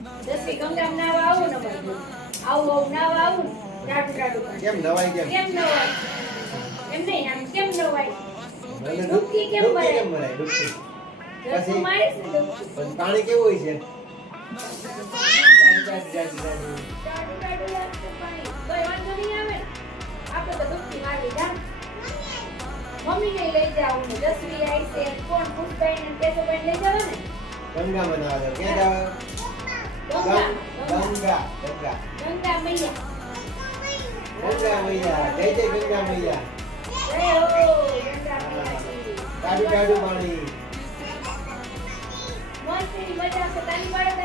દસમી ગંગામ નાવા આવું ને બધું આવું નાવા આવું ટાટુ ટાટુ કેમ નવાઈ કેમ નવાય એમ નહીં આમ કેમ નવાય મને ડૂબકી કેમ ભરાય? ડૂબકી દસમું મારીશ ને ડૂબકી. પણ પાણી કેવું હોય છે ટાટુ ટાટુ લાગશે પાણી તોય વાંધો નહીં આવે ને આપણે તો ડૂબકી મારવી જા મમ્મીને લઈ જાવ ને દસમી આવી છે કોણ પુષ્પાઈ ને કેશુભાઈ લઈ જાવ ને ગંગામાં નાવા જાવ. ક્યાં જાવ? ગંગા ગંગા ગંગા ગંગા મૈયા ગંગા મૈયા જય જય ગંગા મૈયા. જય હો ગંગા મૈયા ટાડુ ટાડુ પાણી. મસ્તીની મજા છે તારી બાળક